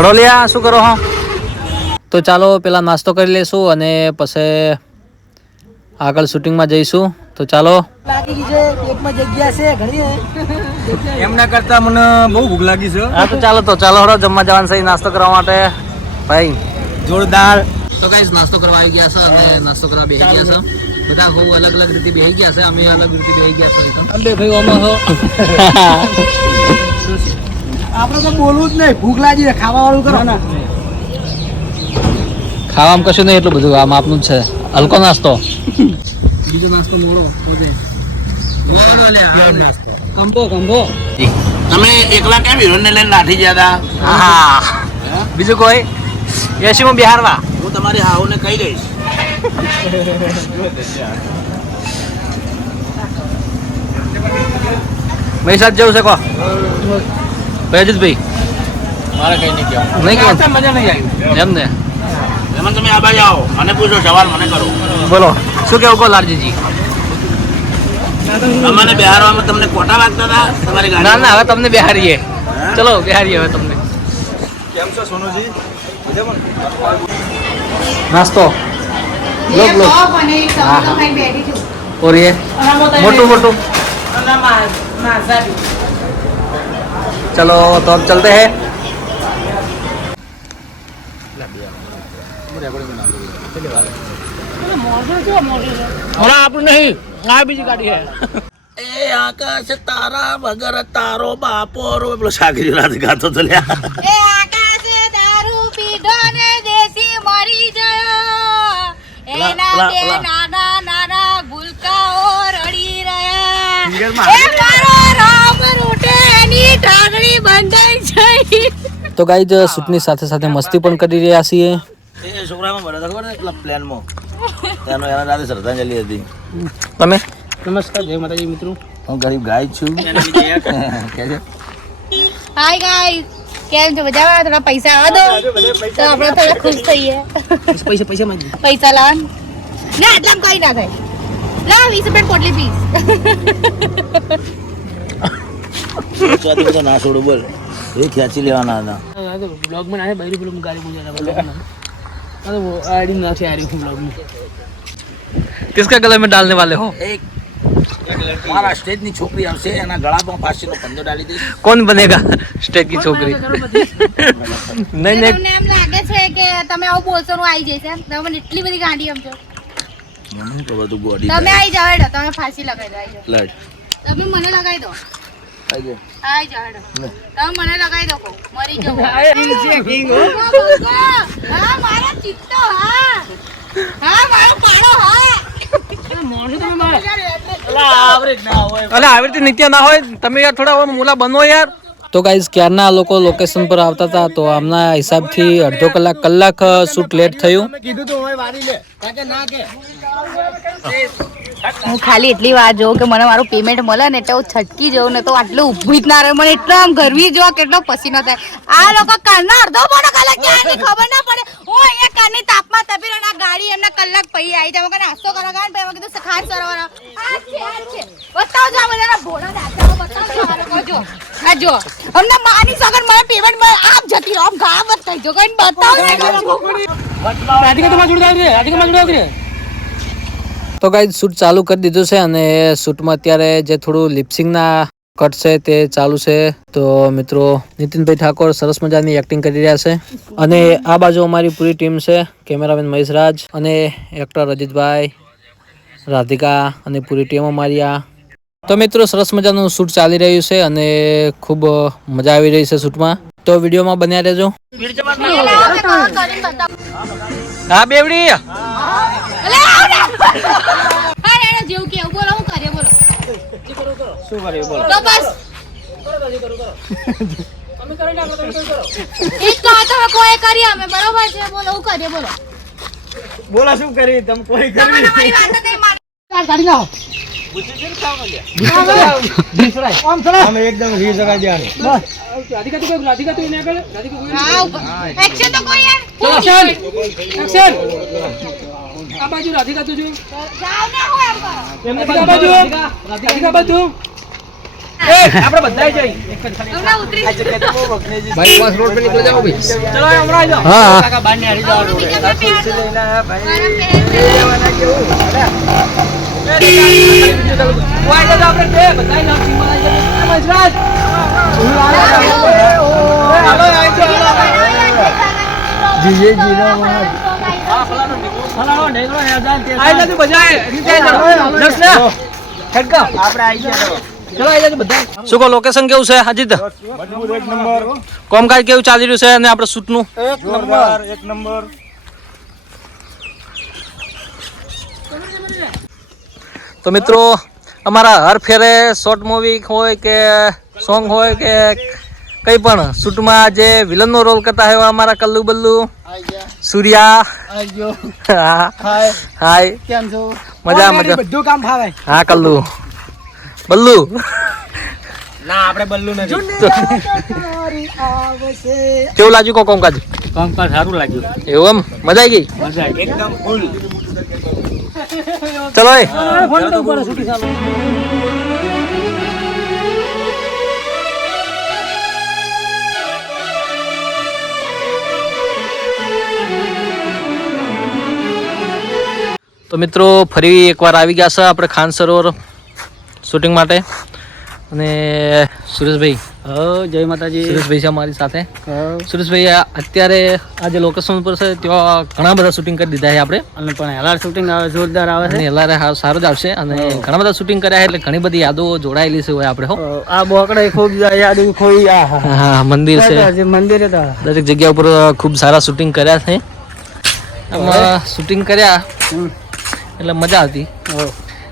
ખડોલિયા શું કરો હો? તો ચાલો પેલા નાસ્તો કરી લેશું અને પછી આગળ શૂટિંગમાં જઈશું. તો ચાલો. લાગી ગઈ છે પેટમાં જગ્યા છે ઘણી એમના કરતા મને બહુ ભૂખ લાગી છે. હા તો ચાલો હળો જમવા જવાનું છે નાસ્તો કરવા માટે ભાઈ જોરદાર. તો ગાઈસ નાસ્તો કરવા આવી ગયા છે અને નાસ્તો કરવા બેસી ગયા છે. બધા બહુ અલગ અલગ રીતે બેસી ગયા છે. અમે અલગ રીતે બેસી ગયા છે. અંબે ભાઈ ઓમાં હો. આપણે તો બોલવું જ નહીં, ભૂખ લાગી છે ખાવા વાળું કરો. ખાવામાં કશું નહીં એટલું બધું આમ આપનું જ છે. હલકો નાસ્તો. બીજો નાસ્તો મોડો કંબો તમે એકલા કેમ હિરોને લઈને નાઠી ગયા હતા? હા બીજું કોઈ એસીમાં બિહારવા હું તમારી હાઉને કહી દઈશ. ભાઈ સાથે જવું છે કો ભાઈ મારે કઈ નહીં કહેવું. નહીં કેવું મજા નહીં આવી એમ ને એમાં તમે આ બાજુ આવો મને પૂછો સવાલ મને કરો. બોલો શું કેવું કહો લાલજીજી? અમને બિહારમાં તમને કોટા વાગતા હતા તમારી ના ગાડી? ના હવે તમને બિહારીએ. ચલો બિહારીએ હવે તમને. કેમ છો સોનુજી? નાસ્તો લોક और ये मोटू चलो तो अब चलते हैं. આપણું નહીં આ બીજી ગાડી હે. એ આકાશ તારા વગર તારો બાપો રો પેલો સાગરી રાત ગાતો તો લ્યા. એ આકાશે દારૂ પીધો ને દેશી મરી ગયો એના બે નાના નાના ભૂલકાઓ રડી રહ્યા એ મારો રામ રૂટે એની ઢાંગણી બંધાઈ જઈ. તો ગાઈઝ શૂટની સાથે સાથે મસ્તી પણ કરી રહ્યા છીએ. એ છોકરામાં ભરે ખબર ને પેલા પ્લેનમાં એનો એના રાતે શ્રદ્ધાંજલિ હતી. તમે નમસ્કાર જય માતાજી મિત્રો. હું ગરીબ ગાય છું. હાય ગાઈસ કેમ છો મજામાં? થોડા પૈસા આવવા દો તો આપણે થોડા ખુશ થઈએ. પૈસા માંગી પૈસા લાવ ના આટલામાં કઈ ના થાય. લાવ 20 રૂપિયા પોટલી પીસ. તો ના છોડું બોલ એ ખેંચી લેવાના હતા. બ્લોગ માં ના બૈરી પેલું ગાડી પૂજા આઈડી નથી આ રહી બ્લોગ में. किसका गले में डालने वाले हो? એક મારા સ્ટેજની છોકરી આવશે એના ગળામાં ફાંસીનો પંજો ડાલી દઈશ. कौन बनेगा स्टेज की छोकरी? नहीं नहीं તમને એમ લાગે છે કે તમે આવું બોલશો નું આવી જશે? તમને એટલી બધી ગાંડી સમજો. મને તો બધું બોડી તમે આવી જાવ હેડો, તમે ફાંસી લગાવી દો. આવી જાઓ. લડ તમે મને લગાવી દો. આવી ગયો. આવી જાવ હેડો. તમે મને લગાવી દો કહું. મરી જાવ. હા મારો ચિત્તો હા હા મારો પાડો હા. અરે આવી રીતે નિત્ય ના હોય. તમે યાર થોડા મૂલા બનો યાર. તો ગાઈઝ ક્યારના આ લોકો લોકેશન પર આવતા હતા તો આમના હિસાબથી અડધો કલાક શૂટ લેટ થયું. હું ખાલી એટલી વાર જોઉં કે મને મારું પેમેન્ટ મળે ને એટલે હું છટકી જઉં ને તો આટલું ઊભું જ ના રહે. મને એટલો આમ ગરમી જો કેટલો પસીનો થાય. આ લોકો કારના અડધો પોણો કલાક ક્યાંની ખબર ના પડે. હું અહીંયા કારની તાપમાં તપી રહ્યો ને આ ગાડી એમના કલાક પછી આવી જાય. મને નાસ્તો કરવા ગયા ને પછી કીધું ખાસ સરવાના આ છે બતાવજો આ બધાના ભોળા દાખલા બતાવજો આ લોકો જો આ જો અમને માની સગન મને પેમેન્ટ મળે આમ જતી રહો આમ ઘા મત થઈ જો કઈ બતાવો ને. તો ગાઈઝ શૂટ ચાલુ કરી દીધું છે અને શૂટમાં અત્યારે જે થોડું લિપસિંગના કટ છે તે ચાલુ છે. તો મિત્રો નીતિનભાઈ ઠાકોર સરસ મજાની એક્ટિંગ કરી રહ્યા છે અને આ બાજુ અમારી પૂરી ટીમ છે. કેમેરામેન મહેશરાજ અને એક્ટર અજીતભાઈ, રાધિકા અને પૂરી ટીમ અમારી આ. તો મિત્રો સરસ મજાનું શૂટ ચાલી રહ્યું છે અને ખૂબ મજા આવી રહી છે શૂટમાં. તો વિડીયોમાં બન્યા રહેજો. હા બેવડી જેવું કેવું બોલો હું કરીએ બોલો શું કરે બોલ. તો બસ એક તો તમે કોઈ કરી અમે બરોબર છે બોલો હું કરીએ બોલો. બોલા શું કરી તમે કોઈ તમને મારી વાત નહીં મારી ગાડી લાવો અમે એકદમ રી જગા દેવાની. બસ રાધિકા તું એને આગળ હા એક્શન તો કોઈ યાર એક્શન આ બાજુ રાધિકા તું જો જાવ ને હું એમ કરો રાધિકા બાજુ આપણે બધા જઈ એક જ ખાલી હમણાં ઉતરી भाई पास रोड पे निकल जाओ भाई ચલો હમણાં આવી જાઓ हाँ કાકા બહાર ને હારી જાઓ ગરમ પહેર ઓય દાદા આપણે બે બધા જાવ સીમા આવી જાય મજરાજ હાલો આવી જાઓ ફલાણો નેગરો હેજાન તે આઈ જા બજાય નીચે જા દસ ને હેડકા આપણે આવી ગયા ચલો આઈ જા બધા શું કહો લોકેશન કેવું છે અજીત એક નંબર કોમકાજ કેવું ચાલી રહ્યું છે અને આપણે શૂટનું એક નંબર તો મિત્રો અમારા હર ફેરે શોર્ટ મૂવી હોય કે સોંગ હોય કે કંઈ પણ શૂટમાં જે વિલનનો રોલ કરતા હોય એવા અમારા કલ્લુ બલ્લુ સૂર્યા હા હાય કેમ છો મજા મજા બધું કામ ફાવે હા કલ્લુ બલ્લુ ના આપણે બલ્લુ નથી કેવું લાગ્યું કો કોમકાજ કામકાજ સારું લાગ્યું એવું એમ મજા આવી ગઈ મજા આવી એકદમ ફૂલ ચલો એ ફોન તો ઉપર સુટી ચાલો તો મિત્રો ફરી એકવાર આવી ગયા છે આપણે ખાન સરોવર શૂટિંગ માટે અને સુરેશભાઈ જય માતાજી સુરેશભાઈ છે અમારી સાથે સુરેશભાઈ અત્યારે આ જે લોકેશન ઉપર છે ત્યાં ઘણા બધા શૂટિંગ કરી દીધા છે આપણે અને પણ હેલાર શૂટિંગ આવે જોરદાર આવે અને એલારે સારું જ આવશે અને ઘણા બધા શૂટિંગ કર્યા છે એટલે ઘણી બધી યાદો જોડાયેલી છે હોય આપણે હો આ બોકડે ખૂબ યાદ ખોઈ હા મંદિર છે મંદિરે હતા દરેક જગ્યા ઉપર ખૂબ સારા શૂટિંગ કર્યા છે આમાં શૂટિંગ કર્યા એટલે મજા આવતી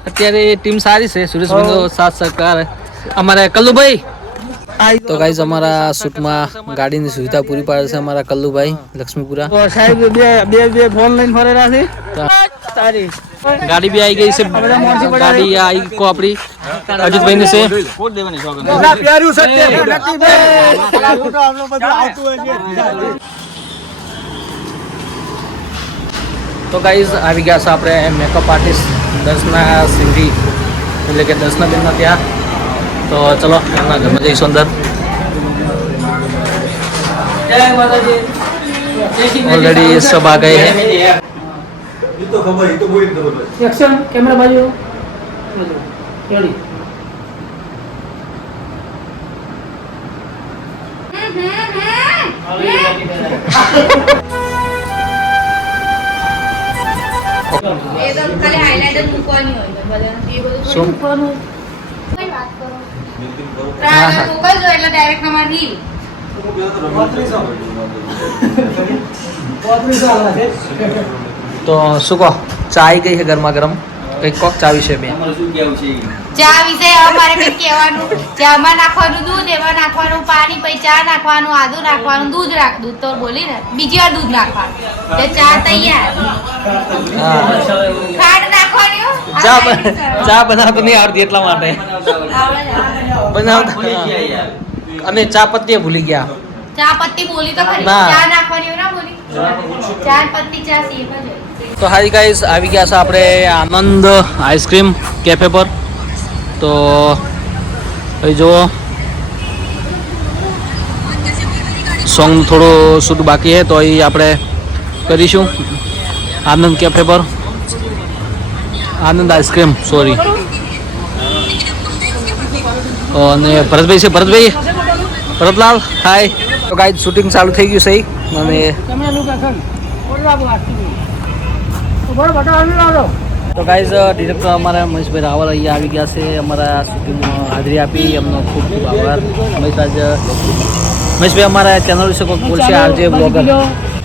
અત્યારે ટીમ સારી છે સુરેશભાઈનો સાથ સહકાર અમારે કલ્લુભાઈ તો ગાઈઝ અમારા શૂટમાં ગાડીની સુવિધા પૂરી પાડે છે અમારા કલ્લુભાઈ લક્ષ્મીપુરા સાહેબ બે ફોન લઈને ફરેલા છે સારી ગાડી બી આવી ગઈ છે ગાડી આવી કો આપણી અજીતભાઈ ની છે પ્યારું સત્ય આવતું હોય તો ગાઈઝ આવી ગયા છે આપણે મેકઅપ આર્ટિસ્ટ દર્શના સિંધી એટલે કે દર્શનાબેનના ત્યાં તો ચલો એમના ઘરમાં જઈશું અંદર ઓલરેડી सब आ गए हैं એક્શન કેમેરા બાજુ રેડી એ તો ખાલી હાઇલાઇટર મૂકવાની હોય છે બધા એ બધું શું? મૂકવાનું કઈ વાત કરો ત્રાણા મોકલજો એટલે ડાયરેક્ટ અમાર રીલ તો શું કહો ચા આવી ગઈ છે ગરમા ગરમ કંઈક કોક ચા વિશે બે ચા વિશે અમારે કઈ કહેવાનું ચામાં નાખવાનું દૂધ એમાં નાખવાનું પાણી પછી ચા નાખવાનું આદુ નાખવાનું દૂધ તો બોલી ને બીજી વાર દૂધ નાખવાનું એટલે ચા તૈયાર ખાંડ નાખવાની હો. આ ચા નાખી સર. ચા બનાવતો નહીં આવડતી એટલા માટે આવડે છે. બનાવતા અને ચા પત્તી ભૂલી ગયા ચા પત્તી બોલી તો ખરી ના. ચા નાખવાની એવું ના બોલી ચા પત્તી ચા સેમ જ હોય. તો હારી ગાઈસ આવી ગયા છે આપણે આનંદ આઈસ્ક્રીમ કેફે પર તો અહીં જુઓ સોંગ થોડું શૂટ બાકી છે તો અહીં આપણે કરીશું આનંદ કેફે પર આનંદ આઈસ્ક્રીમ સોરી અને ભરતભાઈ છે ભરતલાલ હાય તો ગાઈસ શૂટિંગ ચાલુ થઈ ગયું સહી અને કેમેરા લુક એક્શન ઓલા વાસ્તી બરો બટા આવી લાવો તો ગાઈઝ ડિરેક્ટર અમારા મહેશભાઈ રાવલ અહીંયા આવી ગયા છે અમારા શૂટિંગમાં હાજરી આપી એમનો ખૂબ ખૂબ આભાર મહેશભાઈ અમારા ચેનલ વિશે કોઈ બોલશે આરજે બ્લોગર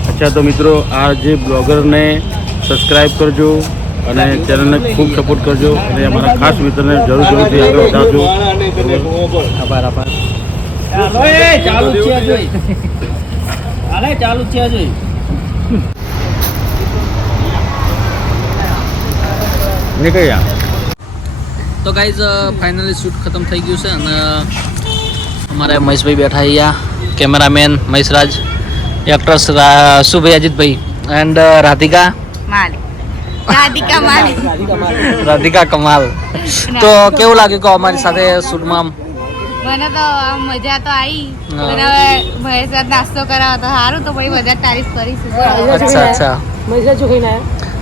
અચ્છા તો મિત્રો આ જે બ્લોગરને સબસ્ક્રાઇબ કરજો અને ચેનલને ખૂબ સપોર્ટ કરજો અને અમારા ખાસ મિત્રને જરૂરથી આગળ વધારજો આભાર ચાલુ છે જોઈ હાલે ચાલુ છે જોઈ નીકળ્યા તો ગાઈઝ ફાઇનલી શૂટ ખતમ થઈ ગયું છે અને અમારે મહેશભાઈ બેઠા અહીંયા cameraman Maheshraj actress Subhai Ajitbhai and Radhika Malik Radhika Malik Radhika કમાલ તો કેવું લાગ્યું કે અમારી સાથે શૂટમાં મને તો આમ મજા તો આવી હા. અને હવે મહેશ સાથે નાસ્તો કરાવો તો સારું તો પછી બધા તારીફ કરીશું અચ્છા અચ્છા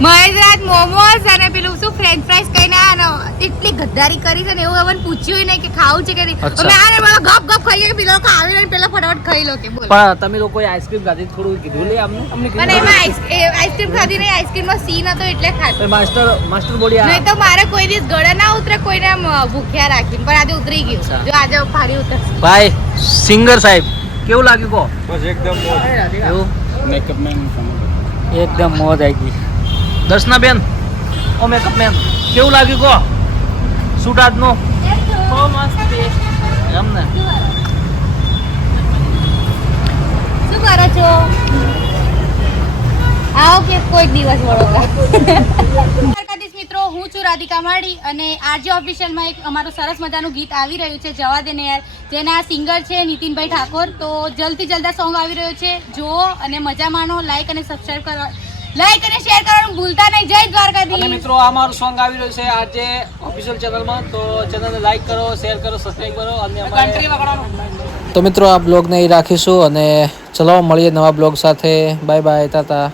મહેશ રાત મોમોસ અને પેલું શું ફ્રેન્ચ ફ્રાઈઝ કહીને આયા ને એટલી ગદ્દારી કરી છે ને એવું અમને પૂછ્યું નહીં કે ખાવું છે કે નહીં અચ્છા. અમે આને બધા ગપ ગપ ખાઈ ગયા પેલો ખાવી ને પેલા ફટાફટ ખાઈ લો કે બોલ પણ તમે લોકોએ આઈસ્ક્રીમ ખાધી થોડું કીધું લે અમને અને એમાં આઈસ્ક્રીમ ખાધી નહીં આઈસ્ક્રીમમાં સીન હતો એટલે ખાધી માસ્ટર બોડી નહીં તો મારે કોઈ દિવસ ગળે ના ઉતરે કોઈને આમ ભૂખ્યા રાખીને પણ આજે ઉતરી ગયું અચ્છા. જો આજે ફારી ઉતરશે ભાઈ સિંગર સાહેબ કેવું લાગ્યું કો બસ એકદમ એવું મેકઅપ મેન એકદમ મોજ આવી ગઈ દર્શના બેન ઓ મેકઅપ મેન કેવું લાગ્યું કો શૂટ આજનું બહુ મસ્ત એમ ને શું કરો છો આવો કે કોઈ દિવસ વડોદરા દ્વારકાધીશ મિત્રો હું છું રાધિકા માળી અને આરજે ઓફિશિયલમાં એક અમારું સરસ મજાનું ગીત આવી રહ્યું છે જવા દે ને યાર જેના સિંગર છે નીતિનભાઈ ઠાકોર તો જલ્દથી જલ્દ આ સોંગ આવી રહ્યું છે જુઓ અને મજા માણો લાઈક અને સબસ્ક્રાઇબ કરો લાઈક અને શેર કરવાનું ભૂલતા નહીં જય અને દ્વારકાધીશ મિત્રો આ મારું સોંગ આવી રહ્યું છે આજે ઓફિશિયલ ચેનલમાં તો ચેનલને લાઈક કરો શેર કરો સબસ્ક્રાઇબ કરો અને તો મિત્રો આ બ્લોગને અહીં રાખીશું અને ચલો મળીએ નવા બ્લોગ સાથે બાય બાય તાતા